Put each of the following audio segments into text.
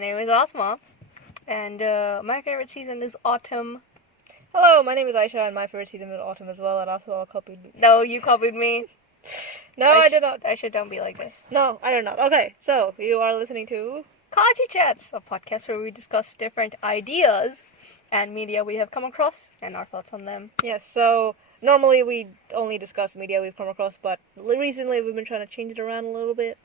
name is Asma, and my favorite season is autumn. Hello, my name is Ayesha, and my favorite season is autumn as well, and also I copied me. No, you copied me. No, I did not. Ayesha, don't be like this. No, I did not. Okay, so you are listening to Kaji Chats, a podcast where we discuss different ideas and media we have come across and our thoughts on them. Yes, so normally we only discuss media we've come across, but recently we've been trying to change it around a little bit,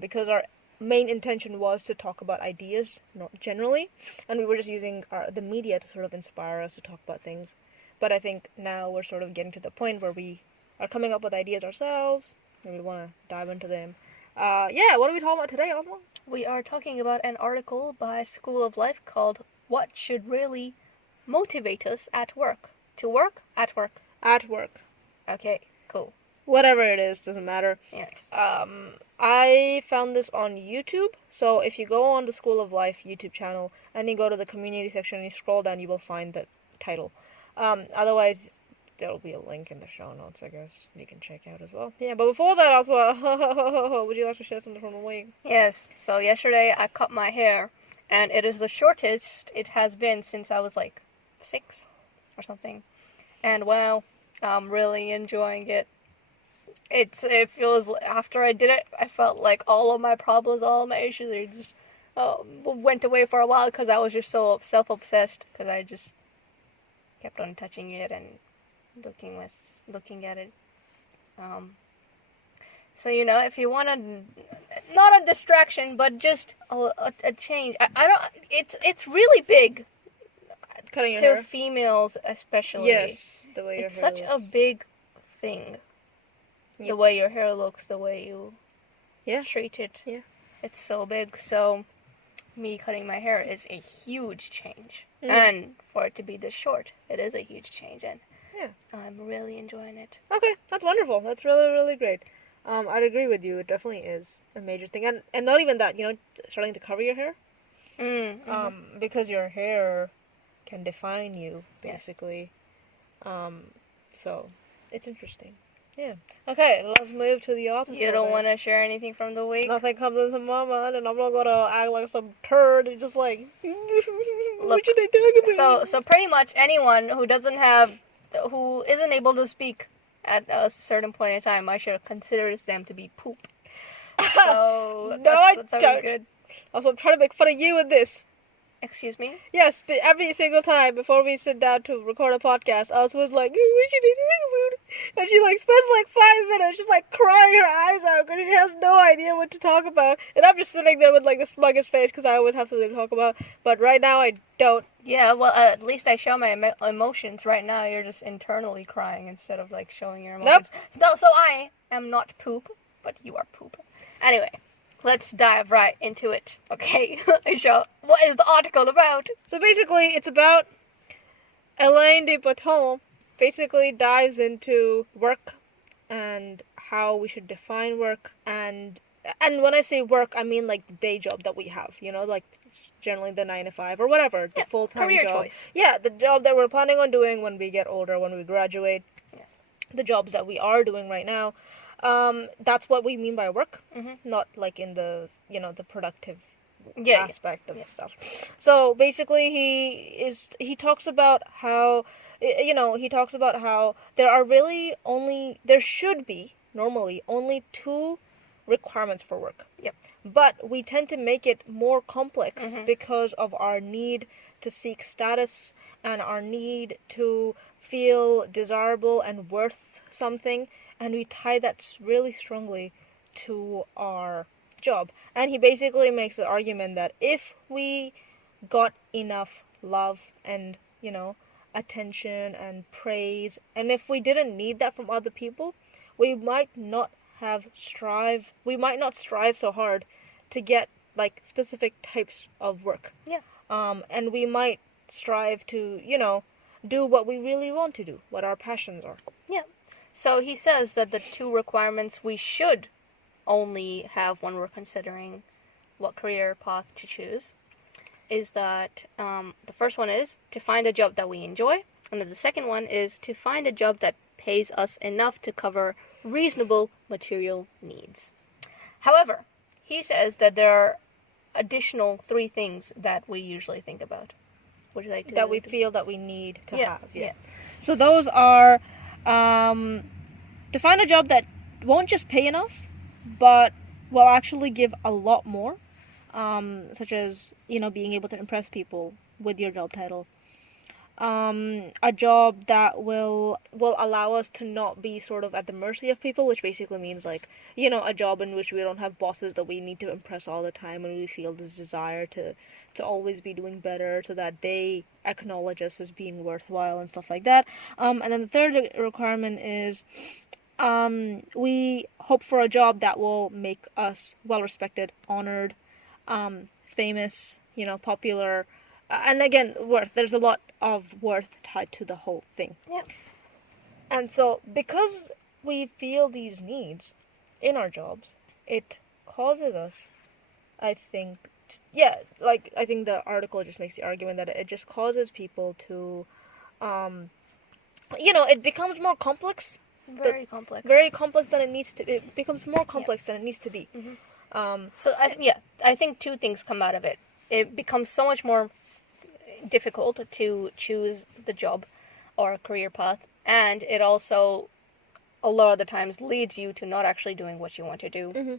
because our main intention was to talk about ideas, not generally, and we were just using the media to sort of inspire us to talk about things. But I think now we're sort of getting to the point where we are coming up with ideas ourselves, and we want to dive into them. What are we talking about today, Osmo? We are talking about an article by School of Life called What Should Really Motivate Us at Work? To work? At work. At work. Okay, cool. Whatever it is, doesn't matter. Yes. I found this on YouTube, so if you go on the School of Life YouTube channel and you go to the community section and you scroll down, you will find the title. Otherwise, there will be a link in the show notes, I guess, you can check out as well. Yeah, but before that, also, would you like to share something from the week? Yes, so yesterday I cut my hair, and it is the shortest it has been since I was like 6 or something. And well, I'm really enjoying it. It feels, after I did it, I felt like all of my problems, all of my issues, they just went away for a while because I was just so self-obsessed, because I just kept on touching it and looking at it. So, if you want not a distraction, but just a change. I don't, it's really big. Cutting your hair? Females especially. Yes, the way your it's hair such looks. a big thing. Yep. The way your hair looks, the way you treat it. Yeah. It's so big. So me cutting my hair is a huge change. And for it to be this short, it is a huge change. And I'm really enjoying it. Okay, that's wonderful. That's really, really great. I'd agree with you. It definitely is a major thing. And not even that, starting to cover your hair. Because your hair can define you, basically. Yes. So it's interesting. Yeah. Okay, let's move to the author. You don't want to share anything from the week? Nothing comes into my mind, and I'm not gonna act like some turd and just like, what should I do about? So pretty much anyone who isn't able to speak at a certain point in time, I should consider them to be poop. So that's always good. Also, I'm trying to make fun of you with this. Excuse me? Yes, but every single time before we sit down to record a podcast, I was like, what should I do? And she spends 5 minutes just crying her eyes out because she has no idea what to talk about. And I'm just sitting there with the smuggest face because I always have something to talk about. But right now I don't. Yeah, well, at least I show my emotions. Right now you're just internally crying instead of showing your emotions. Nope. So I am not poop, but you are poop. Anyway. Let's dive right into it, okay? Aisha, what is the article about? So basically, it's about Alain de Botton basically dives into work and how we should define work. And when I say work, I mean the day job that we have, generally the 9 to 5 or whatever, the full-time career job. Choice. Yeah, the job that we're planning on doing when we get older, when we graduate. Yes. The jobs that we are doing right now. That's what we mean by work, not in the the productive aspect of stuff. So basically, he talks about how there should be normally only 2 requirements for work. Yep. But we tend to make it more complex because of our need to seek status and our need to feel desirable and worth something. And we tie that really strongly to our job. And he basically makes the argument that if we got enough love and, attention and praise, and if we didn't need that from other people, we might not strive so hard to get, specific types of work. Yeah. And we might strive to, do what we really want to do, what our passions are. Yeah. So he says that the 2 requirements we should only have when we're considering what career path to choose is that the first one is to find a job that we enjoy, and then the second one is to find a job that pays us enough to cover reasonable material needs. However, he says that there additional 3 things that we usually think about? Would you like to? That we feel that we need to Yeah, have. yeah. So those are to find a job that won't just pay enough, but will actually give a lot more, such as, being able to impress people with your job title. A job that will allow us to not be sort of at the mercy of people, which basically means like, a job in which we don't have bosses that we need to impress all the time, and we feel this desire to always be doing better so that they acknowledge us as being worthwhile and stuff like that. And then the third requirement is we hope for a job that will make us well respected, honored, famous, popular. And again, worth. There's a lot of worth tied to the whole thing. Yeah. And so, because we feel these needs in our jobs, it causes us, I think, I think the article just makes the argument that it just causes people to, it becomes more complex. Very complex. Very complex than it needs to. It becomes more complex than it needs to be. Mm-hmm. So I think 2 things come out of it. It becomes so much more difficult to choose the job or career path, and it also a lot of the times leads you to not actually doing what you want to do. Mm-hmm.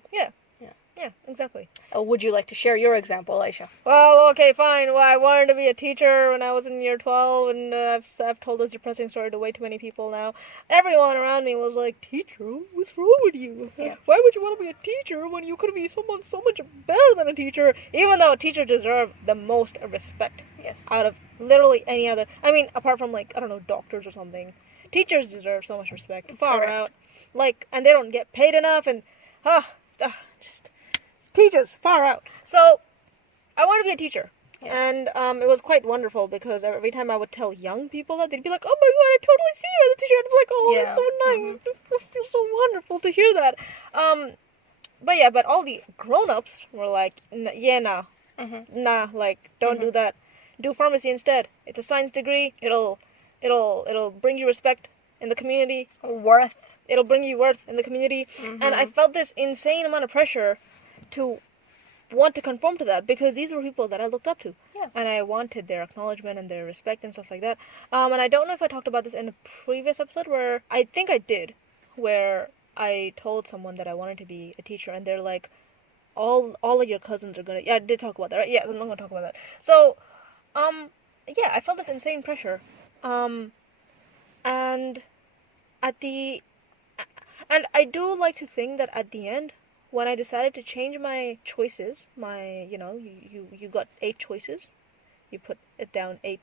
Yeah, exactly. Would you like to share your example, Ayesha? Well, okay, fine. Well, I wanted to be a teacher when I was in year 12, and I've told this depressing story to way too many people now. Everyone around me was like, "Teacher, what's wrong with you? Yeah. Why would you want to be a teacher when you could be someone so much better than a teacher?" Even though teachers deserve the most respect Yes. out of literally any other. I mean, apart from like, I don't know, doctors or something. Teachers deserve so much respect. Far Correct. out. Like, and they don't get paid enough, and just teachers, far out. So, I want to be a teacher. Yes. And it was quite wonderful because every time I would tell young people that, they'd be like, "Oh my god, I totally see you as a teacher." I'd be like, "Oh, Yeah. that's so nice. Mm-hmm. It feels so wonderful to hear that." But all the grown-ups were like, nah, like, don't do that. Do pharmacy instead. It's a science degree. It'll bring you respect in the community. Worth. It'll bring you worth in the community. And I felt this insane amount of pressure to want to conform to that, because these were people that I looked up to. Yeah. And I wanted their acknowledgement and their respect and stuff like that. And I don't know if I talked about this in a previous episode, where I think I did, where I told someone that I wanted to be a teacher, and they're like, all of your cousins are gonna... Yeah, I did talk about that, right? Yeah, I'm not gonna talk about that. So, I felt this insane pressure. And I do like to think that at the end, when I decided to change my choices, you got 8 choices. You put it down 8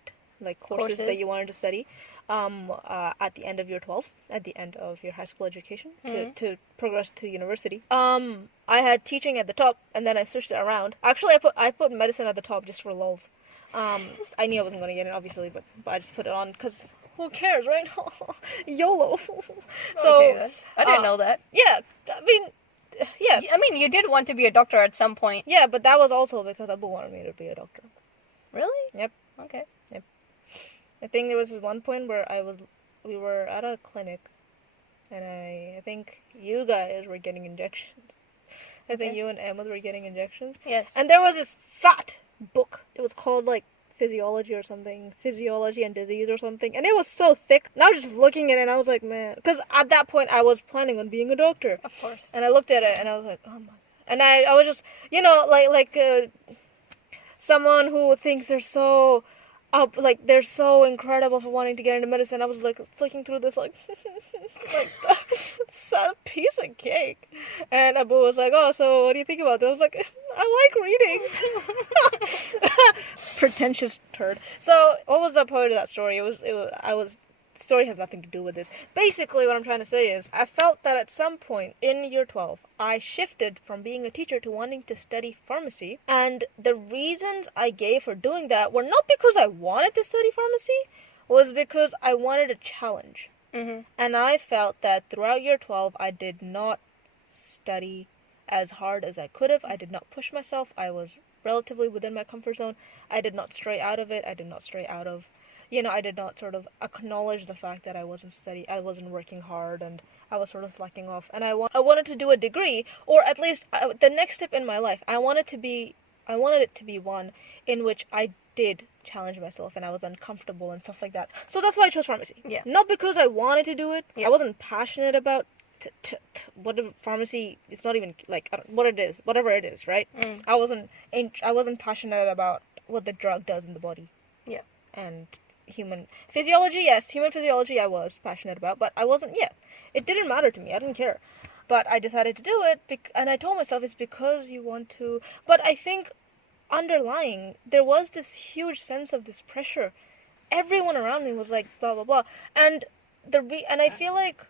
courses that you wanted to study at the end of year 12, at the end of your high school education, to progress to university. I had teaching at the top, and then I switched it around. Actually, I put medicine at the top just for lulz. I knew I wasn't going to get it, obviously, but I just put it on because who cares, right? YOLO. So Okay, I didn't know that. Yeah, I mean, you did want to be a doctor at some point. Yeah, but that was also because Abu wanted me to be a doctor. Really? Yep. Okay. Yep. I think there was this one point where we were at a clinic, and I think you guys were getting injections. I think you and Emma were getting injections. Yes. And there was this fat book. It was called physiology or something, physiology and disease or something, and it was so thick. And I was just looking at it, and I was like, man, because at that point I was planning on being a doctor. Of course. And I looked at it, and I was like, oh my. And I was just, someone who thinks they're so they're so incredible for wanting to get into medicine. I was flicking through this it's a piece of cake. And Abu was like, "Oh, so what do you think about this?" I was like, "I like reading." Pretentious turd. So what was the point of that story? The story has nothing to do with this. Basically, what I'm trying to say is, I felt that at some point in year 12, I shifted from being a teacher to wanting to study pharmacy. And the reasons I gave for doing that were not because I wanted to study pharmacy, was because I wanted a challenge. Mm-hmm. And I felt that throughout year 12, I did not study as hard as I could have. I did not push myself. I was relatively within my comfort zone. I did not stray out of it. I did not stray out of... I did not sort of acknowledge the fact that I wasn't working hard, and I was sort of slacking off. And I wanted to do a degree, or at least the next step in my life. I wanted to be I wanted it to be one in which I did challenge myself and I was uncomfortable and stuff like that. So that's why I chose pharmacy. Yeah. Not because I wanted to do it. Yeah. I wasn't passionate about whatever pharmacy. It's not even like what it is, whatever it is, right? I wasn't passionate about what the drug does in the body. Yeah. And human physiology, yes, human physiology I was passionate about, but I wasn't. Yeah, it didn't matter to me. I didn't care. But I decided to do it, and I told myself it's because you want to. But I think underlying, there was this huge sense of this pressure. Everyone around me was like, blah, blah, blah. And and I feel like,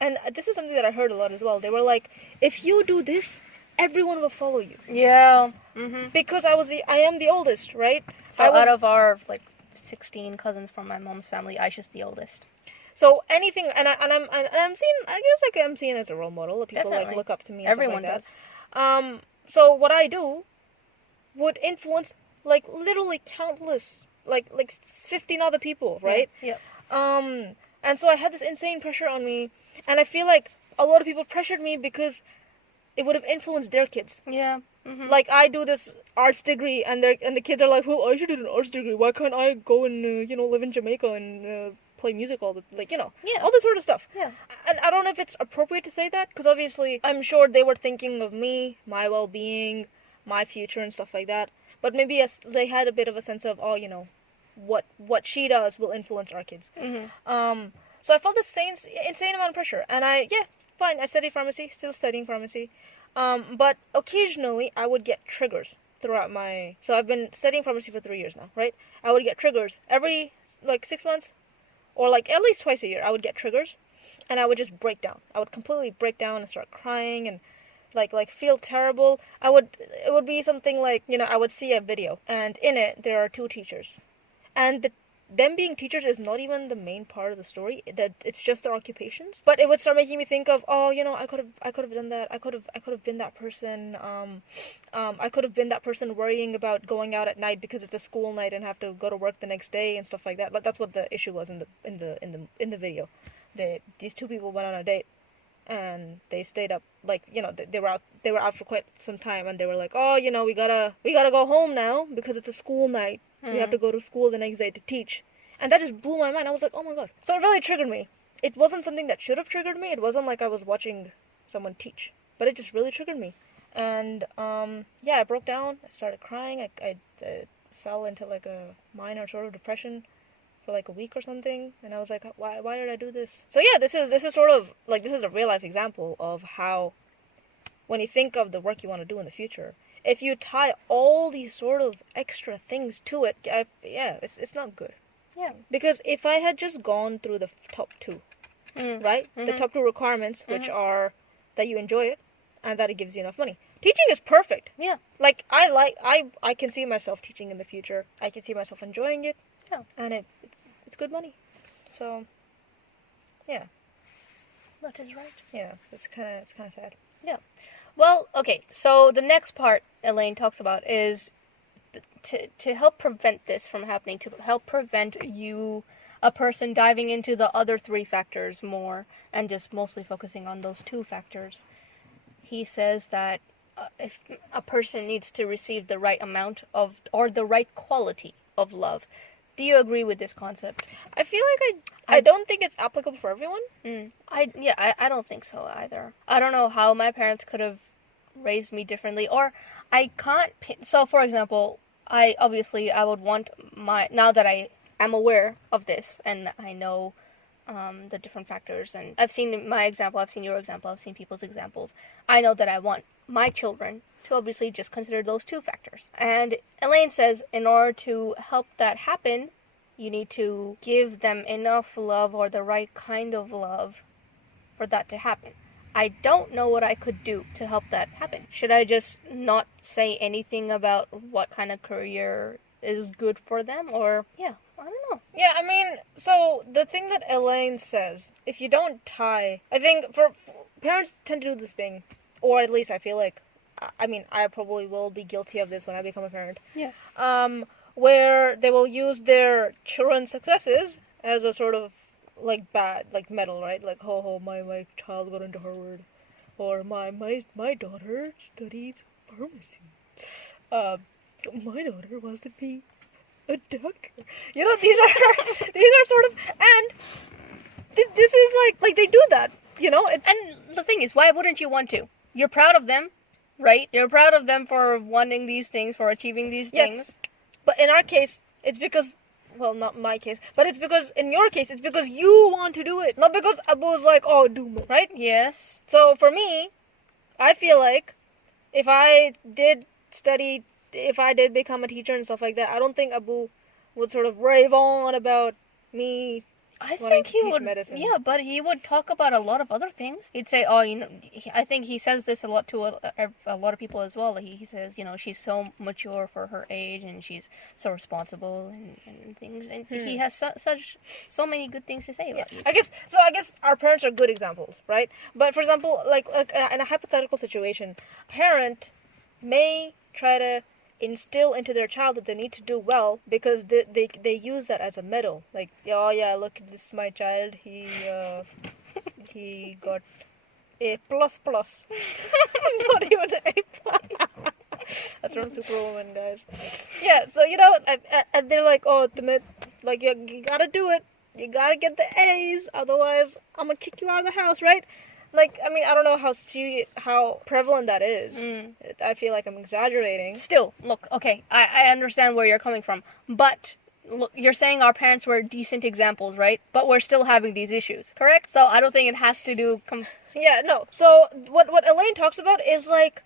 and this is something that I heard a lot as well. They were like, if you do this, everyone will follow you. Yeah. Mm-hmm. Because I am the oldest, right? So out of our, 16 cousins from my mom's family, Aisha's the oldest. So anything, and I'm seen. I guess I'm seen as a role model. People Definitely. look up to me. And Everyone stuff like does. that. So what I do would influence literally countless, 15 other people, right? Yeah. And so I had this insane pressure on me, and I feel like a lot of people pressured me because it would have influenced their kids. Yeah. Mm-hmm. Like I do this arts degree, and the kids are like, well, I should do an arts degree. Why can't I go and live in Jamaica and play music all the Yeah. all this sort of stuff. Yeah. And I don't know if it's appropriate to say that, because obviously I'm sure they were thinking of me, my well-being, my future and stuff like that. But maybe they had a bit of a sense of, what she does will influence our kids. Mm-hmm. So I felt this insane amount of pressure, and I studied pharmacy, still studying pharmacy. But occasionally I would get triggers throughout so I've been studying pharmacy for 3 years now, right? I would get triggers every 6 months, or at least twice a year. I would get triggers, and I would just break down. I would completely break down and start crying and feel terrible. It would be something I would see a video, and in it there are two teachers, and them being teachers is not even the main part of the story. That it's just their occupations. But it would start making me think of, I could have done that. I could have been that person. I could have been that person worrying about going out at night because it's a school night and have to go to work the next day and stuff like that. But that's what the issue was in the video. These two people went on a date, and they stayed up they were out for quite some time, and they were like, we gotta go home now because it's a school night. We have to go to school the next day to teach. And that just blew my mind. I was like, oh my god. So it really triggered me. It wasn't something that should have triggered me. It wasn't like I was watching someone teach. But it just really triggered me. And, I broke down. I started crying. I fell into a minor sort of depression for a week or something. And I was like, why did I do this? So yeah, this is sort of, this is a real life example of how, when you think of the work you want to do in the future, if you tie all these sort of extra things to it, it's not good. Yeah. Because if I had just gone through the top two, right? Mm-hmm. The top two requirements, which are that you enjoy it and that it gives you enough money. Teaching is perfect. Yeah. I can see myself teaching in the future. I can see myself enjoying it. Yeah. And it's good money. So, yeah. That is right. Yeah, it's kind of sad. Yeah. Well, okay, so the next part Elaine talks about is to help prevent this from happening, to help prevent a person diving into the other three factors more and just mostly focusing on those two factors. He says that if a person needs to receive the right amount of, or the right quality of love. Do you agree with this concept? I feel like I don't think it's applicable for everyone. I don't think so either. I don't know how my parents could have raised me differently, or I can't. So, for example, I would want now that I am aware of this and I know the different factors, and I've seen my example, I've seen your example, I've seen people's examples. I know that I want my children to obviously just consider those two factors. And Elaine says in order to help that happen, you need to give them enough love or the right kind of love for that to happen. I don't know what I could do to help that happen. Should I just not say anything about what kind of career is good for them? Or, I don't know. Yeah, I mean, so the thing that Elaine says, if you don't tie, I think for parents tend to do this thing, or at least I feel like, I mean, I probably will be guilty of this when I become a parent. Yeah. Where they will use their children's successes as a sort of bad, medal, right? My child got into Harvard, or my daughter studies pharmacy. My daughter wants to be a doctor. You know, these are sort of, and this is like they do that. You know, And the thing is, why wouldn't you want to? You're proud of them, right? You're proud of them for wanting these things, for achieving these things. yes. But in our case, it's because, well, not my case, but it's because, in your case, it's because you want to do it. Not because Abu's like, oh, do it, right? Yes. So for me, I feel like if I did become a teacher and stuff like that, I don't think Abu would sort of rave on about me I wanting think to he teach would, medicine. yeah, but he would talk about a lot of other things. He'd say, oh, I think he says this a lot to a lot of people as well. He says, she's so mature for her age, and she's so responsible and things. And he has so many good things to say about you. I guess our parents are good examples, right? But for example, like in a hypothetical situation, a parent may try to instill into their child that they need to do well because they use that as a medal. Like, oh yeah, look, this is my child. He got A plus plus. Not even an A plus. That's from Superwoman, guys. Yeah, so and they're like, oh, like you gotta do it. You gotta get the A's, otherwise I'm gonna kick you out of the house, right? Like, I mean, I don't know how prevalent that is. I feel like I'm exaggerating. Still, look, okay, I understand where you're coming from, but look, you're saying our parents were decent examples, right? But we're still having these issues, correct? So I don't think it has to do. Yeah, no. So what Elaine talks about is like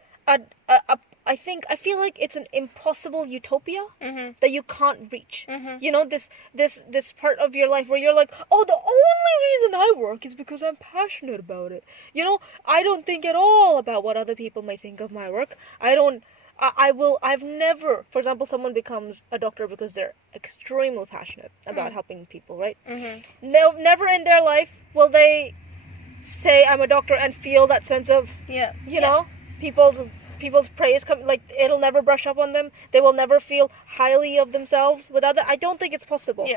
I feel like it's an impossible utopia that you can't reach. You know, this part of your life where you're like, oh, the only reason I work is because I'm passionate about it. You know, I don't think at all about what other people may think of my work. I've never, for example, someone becomes a doctor because they're extremely passionate about helping people, right? No, never in their life will they say I'm a doctor and feel that sense of, you know, people's praise like it'll never brush up on them. They will never feel highly of themselves without that. I don't think it's possible.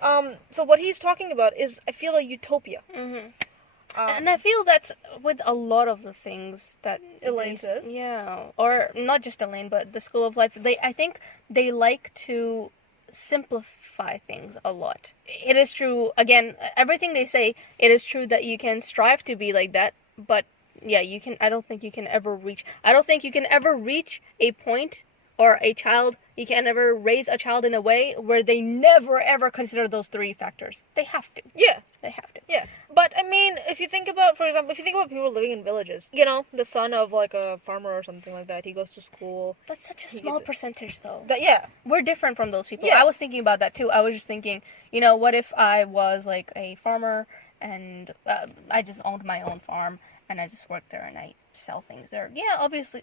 So what he's talking about is, I feel, a utopia. And I feel that's with a lot of the things that Elaine says. Yeah, or not just Elaine, but the School of Life. I think they like to simplify things a lot. It is true. Again, everything they say, it is true that you can strive to be like that, but yeah, you can. I don't think you can ever reach a point, or you can never raise a child in a way where they never ever consider those three factors. They have to. Yeah. They have to. Yeah. But I mean, if you think about, for example, people living in villages, you know, the son of like a farmer or something like that, he goes to school. That's such a small percentage, though. Yeah. We're different from those people. Yeah. I was thinking about that too. I was just thinking, what if I was like a farmer and I just owned my own farm and I just worked there and I sell things there. Yeah, obviously,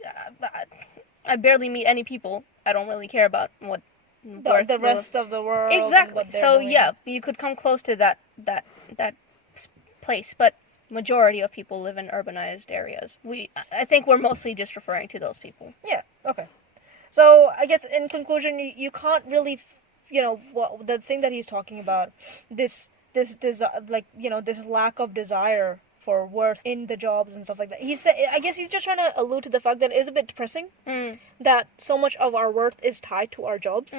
I barely meet any people. I don't really care about what the rest of the world. Exactly. So doing. yeah, you could come close to that place, but majority of people live in urbanized areas. I think we're mostly just referring to those people. Yeah. Okay. So I guess in conclusion, you can't really, the thing that he's talking about, this lack of desire for worth in the jobs and stuff like that. He said, I guess he's just trying to allude to the fact that it is a bit depressing that so much of our worth is tied to our jobs.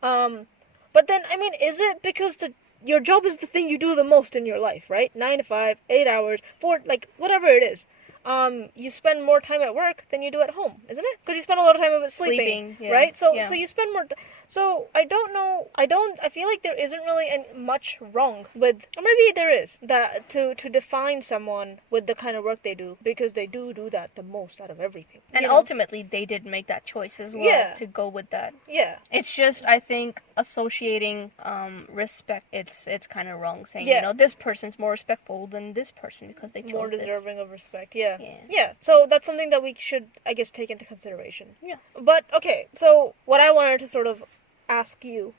But then, I mean, is it because your job is the thing you do the most in your life, right? 9 to 5, 8 hours, 4, like whatever it is. You spend more time at work than you do at home, isn't it? Because you spend a lot of time sleeping, yeah. right? So you spend more. So I don't know. I feel like there isn't really much wrong with, or maybe there is, that to define someone with the kind of work they do, because they do that the most out of everything. And ultimately, they did make that choice as well to go with that. Yeah. It's just, I think, associating respect. It's kind of wrong, saying this person's more respectful than this person because they chose more deserving this. of respect. Yeah. So that's something that we should, I guess, take into consideration. Yeah. But okay, so what I wanted to sort of ask you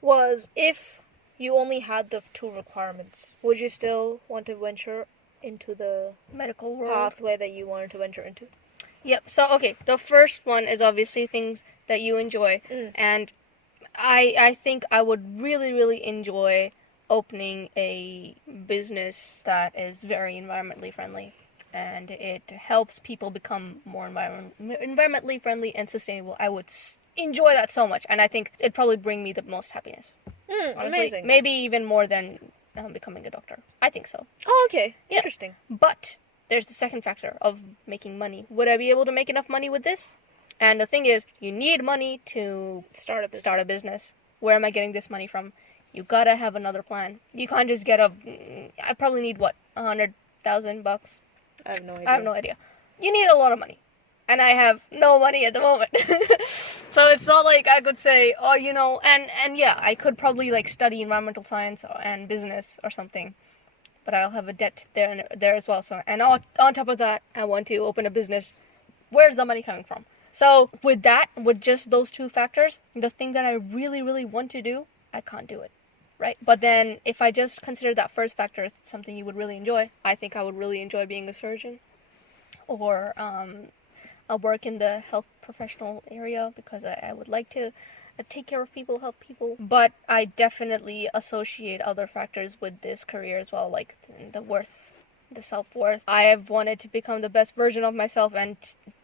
was, if you only had the 2 requirements, would you still want to venture into the medical world pathway that you wanted to venture into? Yep. So okay, the first one is obviously things that you enjoy, and I think I would really, really enjoy opening a business that is very environmentally friendly, and it helps people become more environmentally friendly and sustainable. I would enjoy that so much, and I think it'd probably bring me the most happiness. Honestly, Amazing. maybe even more than becoming a doctor. I think so. Oh, okay. Yeah. Interesting. But there's the second factor of making money. Would I be able to make enough money with this? And the thing is, you need money to Start a start a business. Where am I getting this money from? You gotta have another plan. You can't just get I probably need what, $100,000. I have no idea. I have no idea. You need a lot of money, and I have no money at the moment. So it's not like I could say, oh, and yeah, I could probably like study environmental science and business or something, but I'll have a debt there as well. So, and on top of that, I want to open a business. Where's the money coming from? So with just those two factors, the thing that I really, really want to do, I can't do it, right? But then if I just consider that first factor something you would really enjoy, I think I would really enjoy being a surgeon, or I'll work in the health professional area because I would like to take care of people, help people. But I definitely associate other factors with this career as well, like the worth, the self-worth. I have wanted to become the best version of myself, and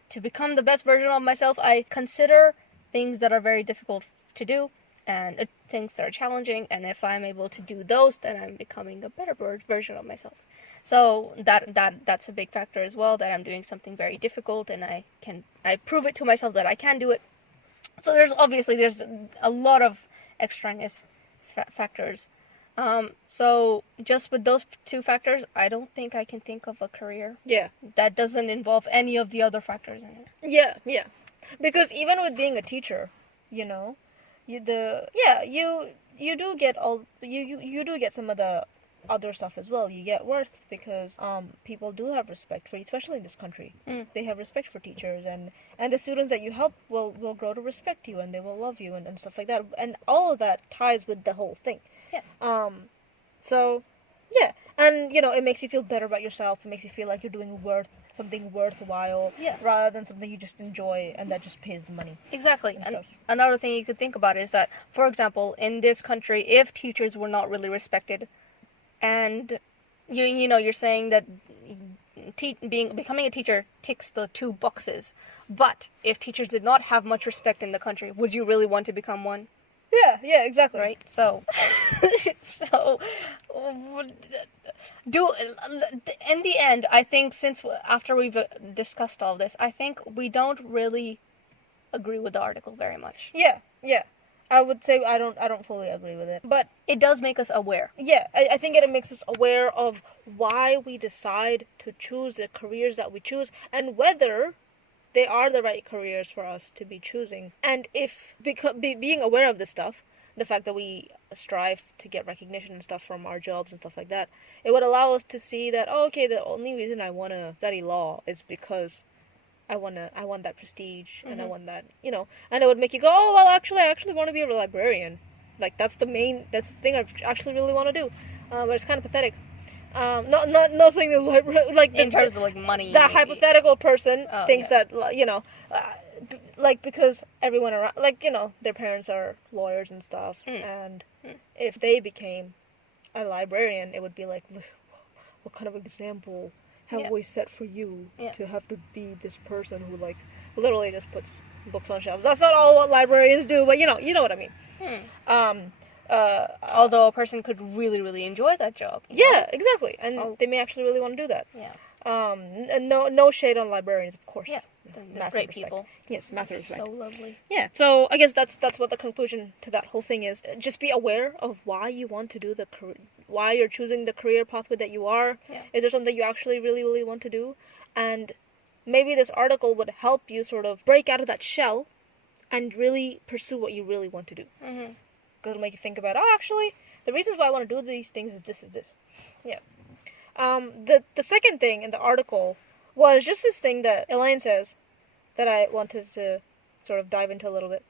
to become the best version of myself, I consider things that are very difficult to do and things that are challenging, and if I'm able to do those, then I'm becoming a better version of myself. So that's a big factor as well, that I'm doing something very difficult and I prove it to myself that I can do it. So there's a lot of extraneous factors. So just with those two factors, I don't think I can think of a career that doesn't involve any of the other factors in it. Yeah. Because even with being a teacher, you do get some of the other stuff as well. You get worth because people do have respect for you, especially in this country. They have respect for teachers, and the students that you help will grow to respect you, and they will love you and stuff like that. And all of that ties with the whole thing. Yeah. So, yeah. And, it makes you feel better about yourself. It makes you feel like you're doing something worthwhile, rather than something you just enjoy and that just pays the money. Exactly. And another thing you could think about is that, for example, in this country, if teachers were not really respected, and you're saying that becoming a teacher ticks the two boxes, but if teachers did not have much respect in the country, would you really want to become one? Yeah, exactly. Right? So, in the end, I think after we've discussed all this, I think we don't really agree with the article very much. Yeah. I would say I don't fully agree with it, but it does make us aware. Yeah, I think it makes us aware of why we decide to choose the careers that we choose, and whether they are the right careers for us to be choosing. And if being aware of this stuff, the fact that we strive to get recognition and stuff from our jobs and stuff like that, it would allow us to see that, okay, the only reason I want to study law is because I want that prestige, and I want that, and it would make you go, oh, well, actually, I actually want to be a librarian. Like, that's the thing I actually really want to do. But it's kind of pathetic. Nothing like in terms of like money. That maybe. hypothetical person thinks that because everyone around, their parents are lawyers and stuff, and if they became a librarian, it would be like, what kind of example have we set for you to have to be this person who literally just puts books on shelves? That's not all what librarians do, but you know what I mean. Although a person could really, really enjoy that job. Yeah, exactly, and they may actually really want to do that. Yeah. And no shade on librarians, of course. Yeah, they're great people. Yes, massive respect. So lovely. Yeah. So I guess that's what the conclusion to that whole thing is. Just be aware of why you want to do why you're choosing the career pathway that you are. Yeah. Is there something you actually really, really want to do? And maybe this article would help you sort of break out of that shell and really pursue what you really want to do. Mm-hmm. Because it'll make you think about, actually, the reasons why I want to do these things is this. Yeah. The second thing in the article was just this thing that Elaine says that I wanted to sort of dive into a little bit.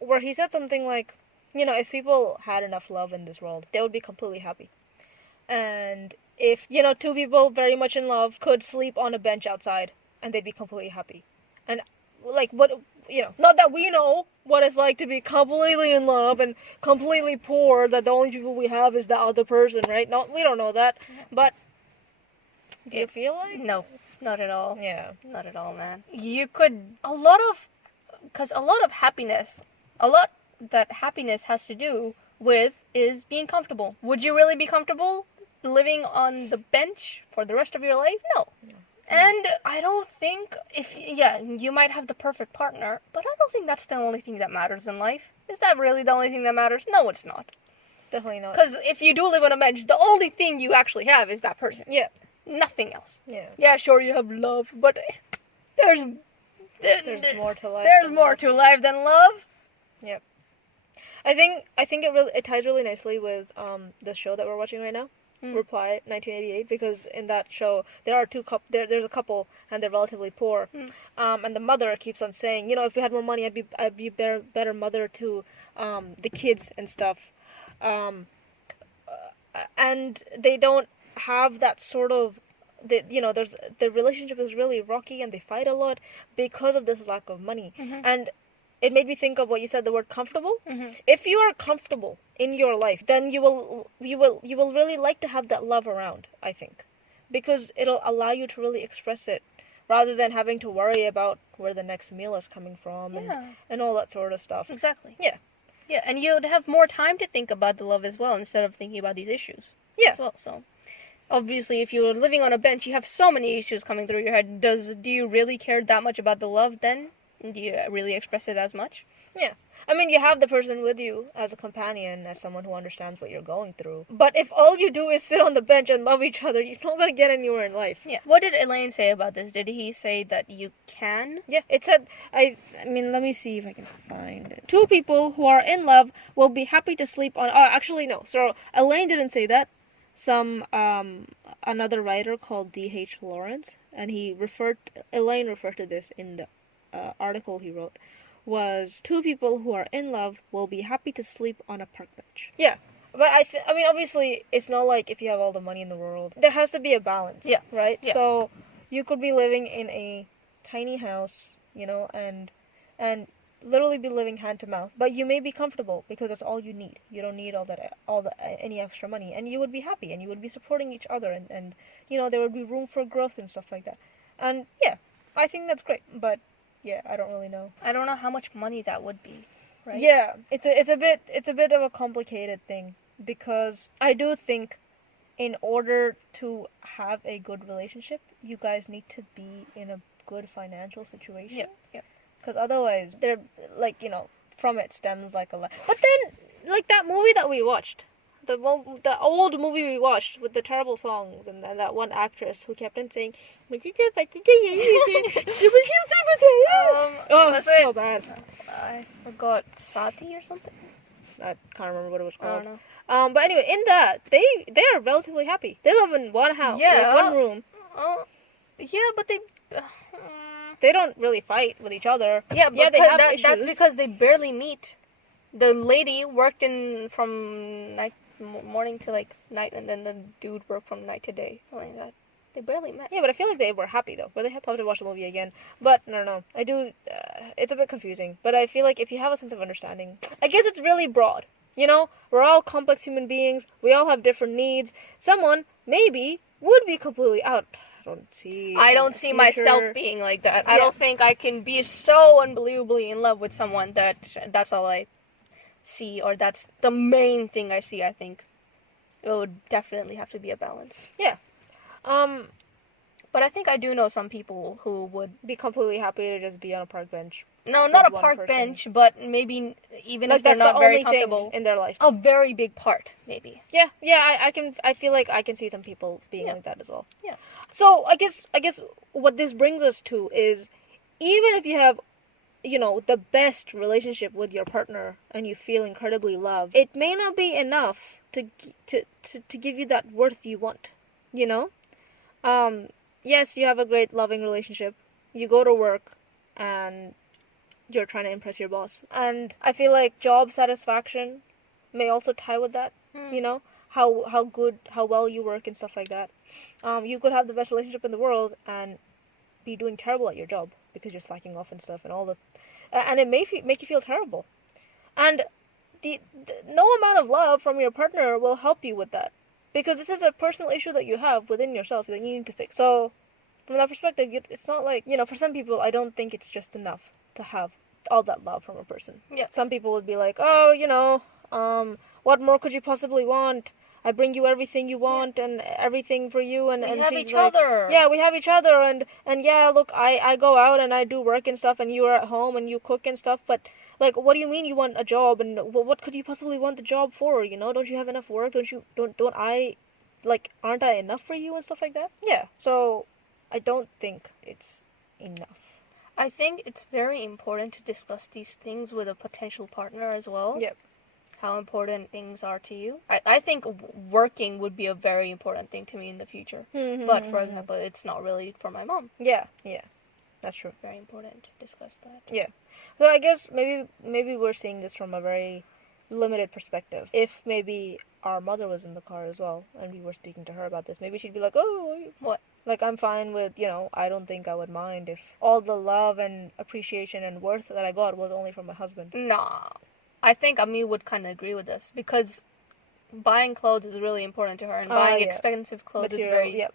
Where he said something like, if people had enough love in this world, they would be completely happy. And if, two people very much in love could sleep on a bench outside and they'd be completely happy. And, not that we know what it's like to be completely in love and completely poor, that the only people we have is the other person, right? No, we don't know that. But do you feel like? No, not at all. Yeah. Not at all, man. A lot of because a lot that happiness has to do with is being comfortable. Would you really be comfortable living on the bench for the rest of your life? No. And I don't think you might have the perfect partner, but I don't think that's the only thing that matters in life. Is that really the only thing that matters? No, it's not. Definitely not. Because if you do live on a bench, the only thing you actually have is that person. Yeah. Nothing else. Yeah. Yeah, sure, you have love, but there's more to life. There's more to life than love. Yep. I think it ties really nicely with the show that we're watching right now. Reply 1988, because in that show there's a couple and they're relatively poor, and the mother keeps on saying, if we had more money, I'd be better mother to the kids and stuff, and they don't have that sort of the relationship is really rocky and they fight a lot because of this lack of money. And it made me think of what you said, the word comfortable. If you are comfortable in your life, then you will really like to have that love around, I think, because it'll allow you to really express it rather than having to worry about where the next meal is coming from and all that sort of stuff. Exactly. Yeah, and you'd have more time to think about the love as well instead of thinking about these issues. Yeah. As well, so obviously, if you're living on a bench, you have so many issues coming through your head. Do you really care that much about the love then? Do you really express it as much? Yeah. I mean, you have the person with you as a companion, as someone who understands what you're going through. But if all you do is sit on the bench and love each other, you're not going to get anywhere in life. Yeah. What did Elaine say about this? Did he say that you can? Yeah, it said, I mean, let me see if I can find it. 2 people who are in love will be happy to sleep on... Oh, actually, no. So, Elaine didn't say that. Another writer called D.H. Lawrence, and Elaine referred to this in the article he wrote, was 2 people who are in love will be happy to sleep on a park bench. Yeah, but I mean, obviously, it's not like if you have all the money in the world. There has to be a balance, right? Yeah. So, you could be living in a tiny house, and literally be living hand to mouth, but you may be comfortable because that's all you need. You don't need any extra money, and you would be happy, and you would be supporting each other, and there would be room for growth and stuff like that. And yeah, I think that's great, but yeah, I don't really know. I don't know how much money that would be, right? Yeah, it's a bit of a complicated thing, because I do think in order to have a good relationship, you guys need to be in a good financial situation. Yeah. Because otherwise, they're from it stems like a lot. But then, like that movie that we watched, the old movie we watched with the terrible songs, and that one actress who kept on saying, "Oh, it's so bad." I forgot, Sati or something. I can't remember what it was I called. don't know. But anyway, in that they are relatively happy. They live in one house, one room. Yeah, but they don't really fight with each other. Yeah, but they have issues. That's because they barely meet. The lady worked from morning to night, and then the dude worked from night to day, something like that. They barely met. Yeah, but I feel like they were happy though. Were they happy? I'll have to watch the movie again. But I don't know. I do. It's a bit confusing. But I feel like if you have a sense of understanding, I guess it's really broad. We're all complex human beings. We all have different needs. Someone maybe would be completely out. I don't see myself being like that. Yeah. I don't think I can be so unbelievably in love with someone that's all I see, or that's the main thing I see. I think it would definitely have to be a balance. Yeah. But I think I do know some people who would be completely happy to just be on a park bench. No, not a park bench, but maybe even if they're not very comfortable in their life. A very big part, maybe. Yeah. I feel like I can see some people being like that as well. Yeah. So I guess what this brings us to is, even if you have, the best relationship with your partner and you feel incredibly loved, it may not be enough to give you that worth you want. Yes, you have a great loving relationship. You go to work and you're trying to impress your boss. And I feel like job satisfaction may also tie with that. How well you work and stuff like that. You could have the best relationship in the world and be doing terrible at your job because you're slacking off and stuff and all the... and it may make you feel terrible. And the no amount of love from your partner will help you with that. Because this is a personal issue that you have within yourself that you need to fix. So, from that perspective, it's not like, for some people, I don't think it's just enough to have all that love from a person. Yeah. Some people would be like, oh, what more could you possibly want? I bring you everything you want and everything for you, and We have she's each like, other. yeah, we have each other, and yeah, look, I go out and I do work and stuff, and you are at home and you cook and stuff, but like, what do you mean you want a job, and what could you possibly want the job for? Don't you have enough work? Don't I, like, aren't I enough for you and stuff like that? Yeah, so I don't think it's enough. I think it's very important to discuss these things with a potential partner as well. Yep. How important things are to you. I think working would be a very important thing to me in the future. But, for example, it's not really for my mom. Yeah, that's true. Very important to discuss that. Yeah. So I guess maybe we're seeing this from a very limited perspective. If maybe our mother was in the car as well, and we were speaking to her about this, maybe she'd be like, oh... What? Like, I'm fine with, I don't think I would mind if all the love and appreciation and worth that I got was only from my husband. Nah. I think Ami would kind of agree with this, because buying clothes is really important to her, and buying expensive clothes is very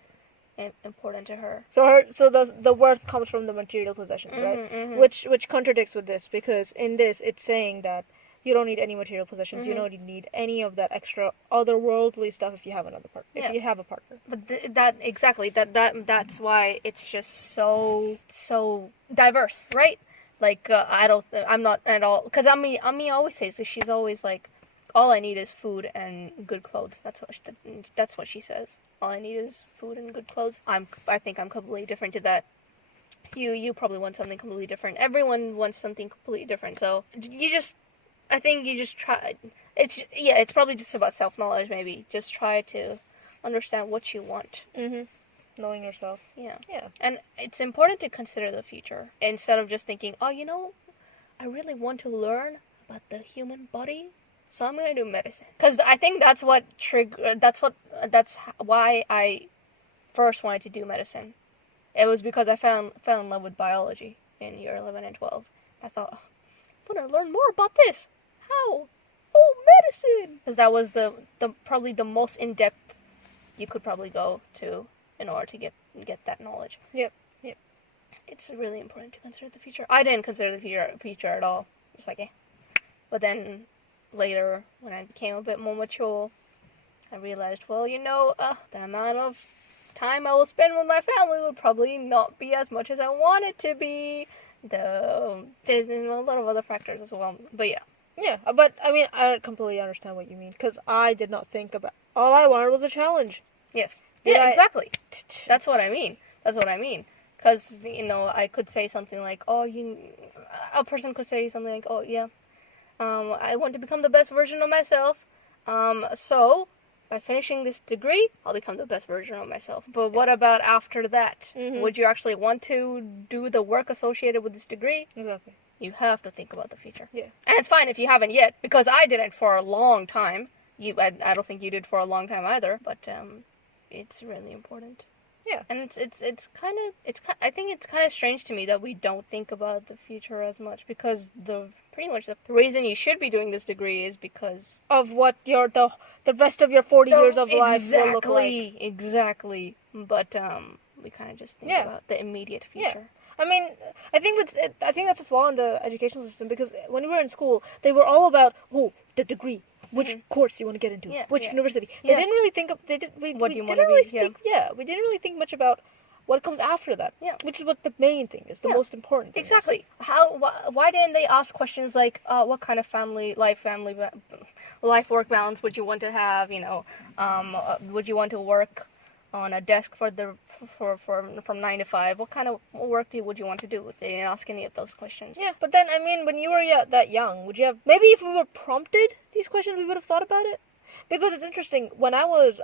important to her. So the worth comes from the material possessions, right? Mm-hmm. Which contradicts with this, because in this it's saying that you don't need any material possessions. You don't need any of that extra otherworldly stuff if you have another partner. If you have a partner. But that's why it's just so diverse, right? Like, I'm not at all, because Ami always says, so she's always like, all I need is food and good clothes. That's what she says. All I need is food and good clothes. I think I'm completely different to that. You probably want something completely different. Everyone wants something completely different. So I think you just try. It's probably just about self-knowledge, maybe. Just try to understand what you want. Knowing yourself. Yeah. Yeah. And it's important to consider the future instead of just thinking, oh, I really want to learn about the human body, so I'm gonna do medicine. Because I think that's that's why I first wanted to do medicine. It was because I fell in love with biology in year 11 and 12. I thought, I want to learn more about this. How? Oh, medicine! Because that was the probably the most in-depth you could probably go to in order to get that knowledge. Yep. It's really important to consider the future. I didn't consider the future at all. It's like, But then later, when I became a bit more mature, I realized, well, the amount of time I will spend with my family would probably not be as much as I want it to be. There's a lot of other factors as well. But yeah. Yeah, but I mean, I completely understand what you mean, because I did not think about... All I wanted was a challenge. Yes. Yeah, exactly. That's what I mean. Because, I could say something like, a person could say something like, I want to become the best version of myself. So, by finishing this degree, I'll become the best version of myself. But what about after that? Would you actually want to do the work associated with this degree? Exactly. You have to think about the future. Yeah. And it's fine if you haven't yet, because I didn't for a long time. I don't think you did for a long time either, but, it's really important. Yeah. And I think it's kind of strange to me that we don't think about the future as much, because pretty much the reason you should be doing this degree is because of what the rest of your 40 years of life will look like. Exactly. But we kind of just think about the immediate future. Yeah. I mean, I think that's a flaw in the educational system, because when we were in school, they were all about the degree. Which course you want to get into? Which university? They didn't really think of. We didn't really think much about what comes after that. Yeah. Which is what the main thing is, the most important thing. Exactly. Why didn't they ask questions like, what kind of life-work balance would you want to have? Would you want to work on a desk from 9 to 5? What kind of work would you want to do? They didn't ask any of those questions. Yeah, but then, I mean, when you were that young, would you have... Maybe if we were prompted these questions, we would have thought about it. Because it's interesting, when I was...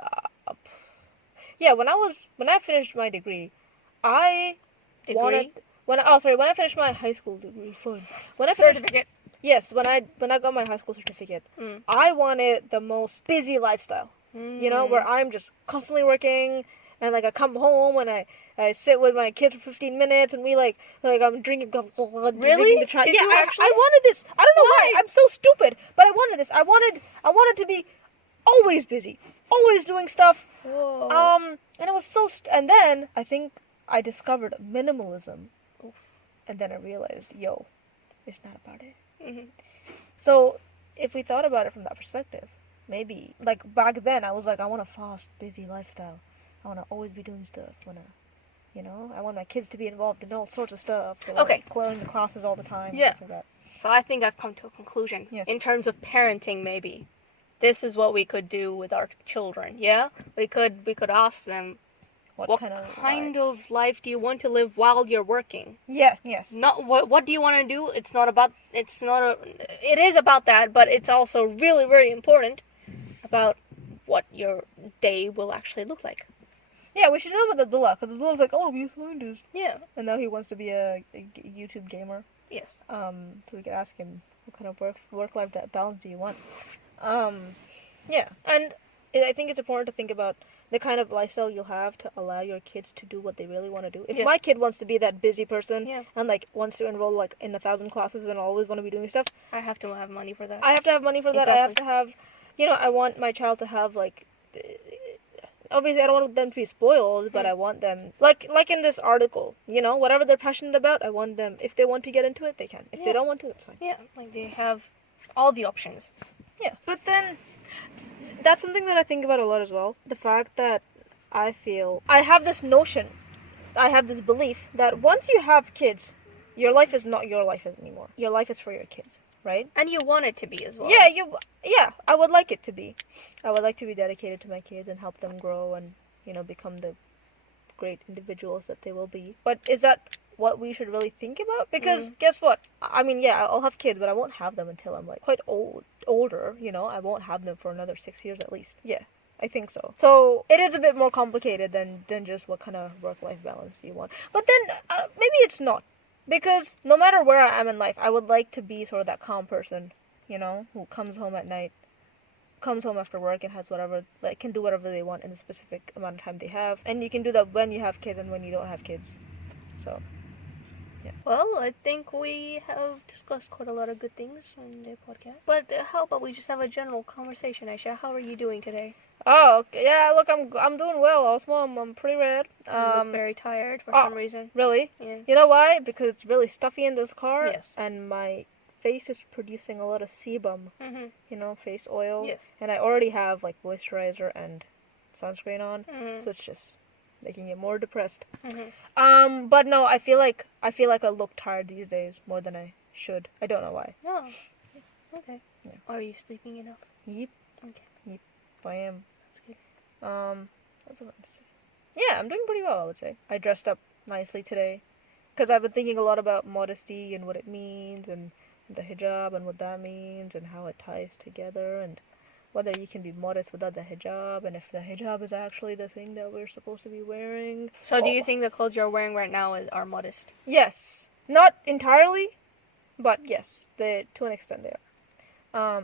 when I finished my degree, I wanted... When I finished my high school degree, certificate. Yes, when I got my high school certificate, I wanted the most busy lifestyle. Where I'm just constantly working, and like I come home and I sit with my kids for 15 minutes, and we like I'm drinking. Really? I wanted this. I don't know why. I'm so stupid, but I wanted this. I wanted to be always busy, always doing stuff. Whoa. And it was so. And then I think I discovered minimalism, and then I realized, it's not about it. Mhm. So if we thought about it from that perspective, maybe like back then I was like, I want a fast, busy lifestyle. I want to always be doing stuff. I want my kids to be involved in all sorts of stuff. They want Okay. to go into classes all the time. Yeah. Stuff like that. So I think I've come to a conclusion. Yes. In terms of parenting, maybe this is what we could do with our children. Yeah, we could ask them, what kind of life do you want to live while you're working? Yes. Yes. Not what do you want to do? It is about that, but it's also really, very important about what your day will actually look like. Yeah, we should do it with Abdullah, because Abdullah's like, oh, be scientist. Yeah. And now he wants to be a YouTube gamer. Yes. So we could ask him, what kind of work-life balance do you want? Yeah. And I think it's important to think about the kind of lifestyle you'll have to allow your kids to do what they really want to do. If my kid wants to be that busy person and like wants to enroll like in 1,000 classes and always want to be doing stuff, I have to have money for that. I have to have money for that. Exactly. I have to have, I want my child to have like. Obviously, I don't want them to be spoiled, but I want them like in this article, whatever they're passionate about. I want them, if they want to get into it, they can. If they don't want to, that's fine. Yeah, like they have all the options. Yeah, but then that's something that I think about a lot as well. The fact that I feel I have this notion, I have this belief that once you have kids, your life is not your life anymore. Your life is for your kids, right? And you want it to be as well. Yeah, I would like it to be. I would like to be dedicated to my kids and help them grow and, become the great individuals that they will be. But is that what we should really think about? Because guess what? I mean, yeah, I'll have kids, but I won't have them until I'm like quite older, I won't have them for another 6 years at least. Yeah. I think so. So it is a bit more complicated than just what kind of work-life balance do you want. But then maybe it's not. Because no matter where I am in life, I would like to be sort of that calm person, who comes home at night, comes home after work and has whatever, like, can do whatever they want in the specific amount of time they have. And you can do that when you have kids and when you don't have kids. So, yeah. Well, I think we have discussed quite a lot of good things on the podcast. But how about we just have a general conversation, Aisha? How are you doing today? Oh, okay. Yeah, look, I'm doing well, Osmo. I'm pretty red. You look very tired for some reason. Really? Yeah. You know why? Because it's really stuffy in this car. Yes. And my face is producing a lot of sebum. Mm-hmm. Face oil. Yes. And I already have, like, moisturizer and sunscreen on. Mm-hmm. So it's just making it more depressed. Mm-hmm. But no, I feel like I look tired these days more than I should. I don't know why. Oh. Okay. Yeah. Are you sleeping enough? Yep. Okay. Yep. I am. That's good. What's I going to say? Yeah, I'm doing pretty well, I would say. I dressed up nicely today. Because I've been thinking a lot about modesty and what it means, and the hijab and what that means, and how it ties together, and whether you can be modest without the hijab, and if the hijab is actually the thing that we're supposed to be wearing. So do you think the clothes you're wearing right now are modest? Yes. Not entirely, but yes. To an extent they are.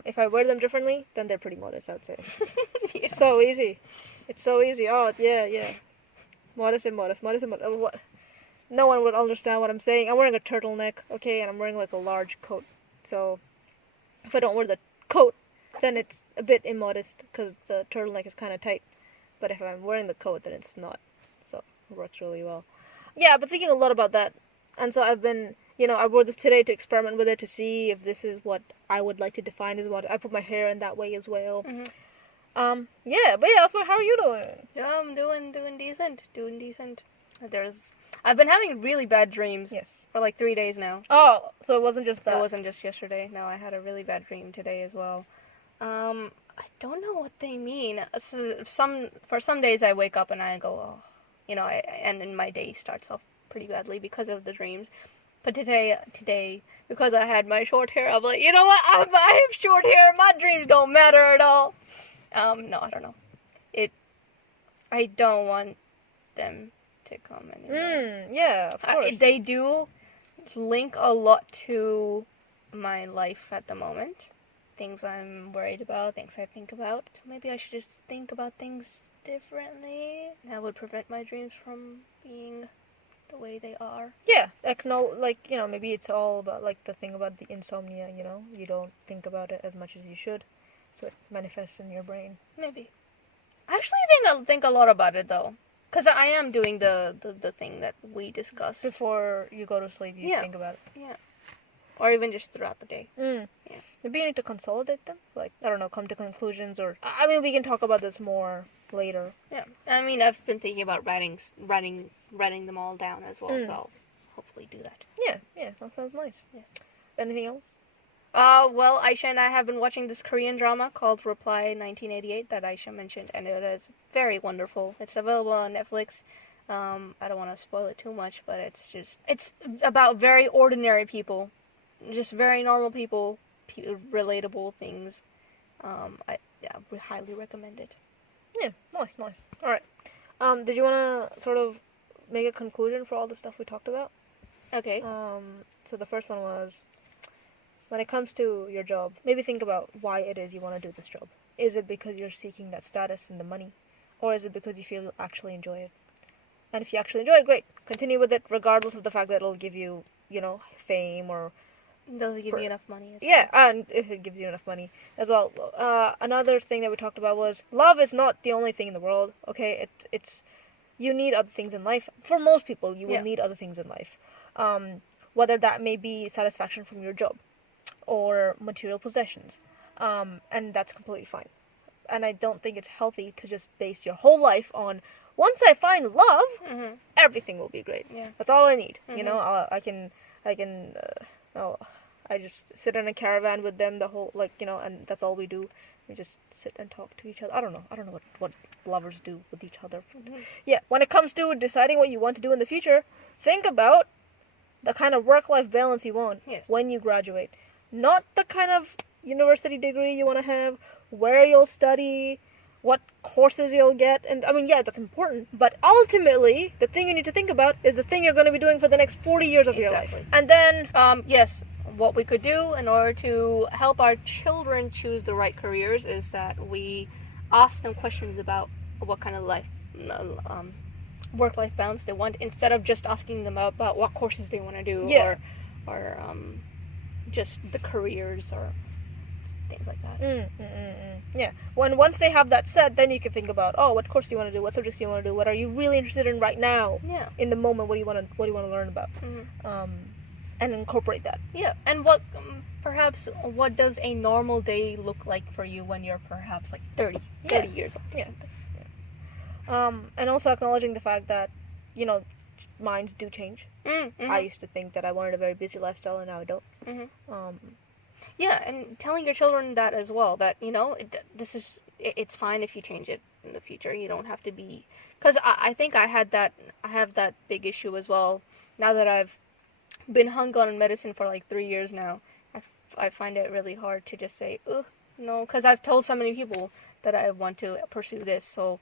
If I wear them differently, then they're pretty modest, I would say. Yeah. So easy. It's so easy. Oh, yeah. Modest and modest. What? No one would understand what I'm saying. I'm wearing a turtleneck, okay, and I'm wearing like a large coat. So if I don't wear the coat, then it's a bit immodest because the turtleneck is kind of tight. But if I'm wearing the coat, then it's not. So it works really well. Yeah, I've been thinking a lot about that. And so I've been, I wore this today to experiment with it to see if this is what I would like to define as modest. I put my hair in that way as well. Mm-hmm. Yeah, but yeah, how are you doing? Yeah, I'm doing decent. I've been having really bad dreams. Yes. For like 3 days now. Oh, so it wasn't just that. It wasn't just yesterday. No, I had a really bad dream today as well. I don't know what they mean. For some days I wake up and I go, oh, and then my day starts off pretty badly because of the dreams. But today, because I had my short hair, I'm like, you know what? I have short hair. My dreams don't matter at all. No, I don't know. I don't want them to come anymore. Yeah, of course. They do link a lot to my life at the moment. Things I'm worried about, things I think about. So maybe I should just think about things differently. That would prevent my dreams from being the way they are. Yeah, maybe it's all about, like, the thing about the insomnia, You don't think about it as much as you should, so it manifests in your brain. Maybe. I actually think a lot about it, though. Because I am doing the thing that we discussed. Before you go to sleep, you think about it. Yeah. or even just throughout the day. Yeah. Maybe you need to consolidate them. Like, I don't know, come to conclusions, or we can talk about this more later. Yeah, I mean, I've been thinking about writing them all down as well. So hopefully do that. Yeah, that sounds nice. Yes. Anything else? Well, Ayesha and I have been watching this Korean drama called Reply 1988 that Ayesha mentioned, and it is very wonderful. It's available on Netflix. I don't want to spoil it too much, but it's about very ordinary people, just very normal people, relatable things. I would highly recommend it. Yeah, nice. All right. Did you want to sort of make a conclusion for all the stuff we talked about? Okay. So the first one was, when it comes to your job, maybe think about why it is you want to do this job. Is it because you're seeking that status and the money? Or is it because you feel you actually enjoy it? And if you actually enjoy it, great. Continue with it, regardless of the fact that it'll give you, fame or... Does it give you enough money as well? Yeah, and if it gives you enough money as well. Another thing that we talked about was, love is not the only thing in the world, okay? It's you need other things in life. For most people, you will need other things in life. Whether that may be satisfaction from your job or material possessions. And that's completely fine. And I don't think it's healthy to just base your whole life on, once I find love, everything will be great. Yeah. That's all I need. I just sit in a caravan with them the whole, and that's all we do. We just sit and talk to each other. I don't know what lovers do with each other. Yeah, when it comes to deciding what you want to do in the future, think about the kind of work-life balance you want when you graduate. Not the kind of university degree you want to have, where you'll study, what courses you'll get. And, that's important. But ultimately, the thing you need to think about is the thing you're going to be doing for the next 40 years of your life. And then... what we could do in order to help our children choose the right careers is that we ask them questions about what kind of work-life balance they want, instead of just asking them about what courses they want to do, or just the careers or things like that. Yeah. Once they have that set, then you can think about, what course do you want to do, what subjects do you want to do, what are you really interested in right now? Yeah. In the moment, what do you want to learn about? And incorporate that. Yeah, and perhaps what does a normal day look like for you when you're perhaps like 30 years old or something. And also acknowledging the fact that, minds do change. I used to think that I wanted a very busy lifestyle, and now I don't. Yeah, and telling your children that as well, that, it's fine if you change it in the future. You don't have to be... Because I think I have that big issue as well, now that I've been hung on medicine for like 3 years now. I find it really hard to just say, no, because I've told so many people that I want to pursue this, so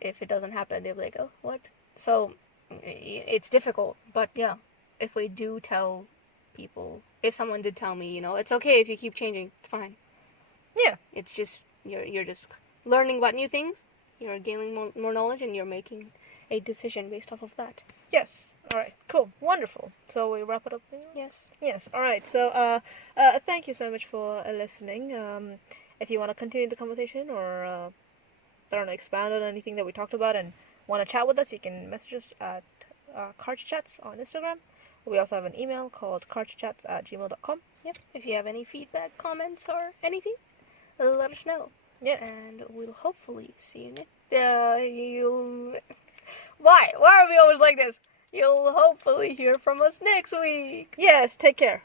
if it doesn't happen, they'll be like, what? So it's difficult, but yeah, if we do tell people, if someone did tell me, it's okay if you keep changing, it's fine. Yeah. It's just, you're just learning about new things, you're gaining more knowledge, and you're making a decision based off of that. Yes. All right, cool, wonderful. So we wrap it up there? Yes. All right. So, thank you so much for listening. If you want to continue the conversation, or expand on anything that we talked about, and want to chat with us, you can message us at carchchats on Instagram. We also have an email called carchchats@gmail.com. Yep. If you have any feedback, comments, or anything, let us know. Yeah. And we'll hopefully see you next. Why are we always like this? You'll hopefully hear from us next week. Yes, take care.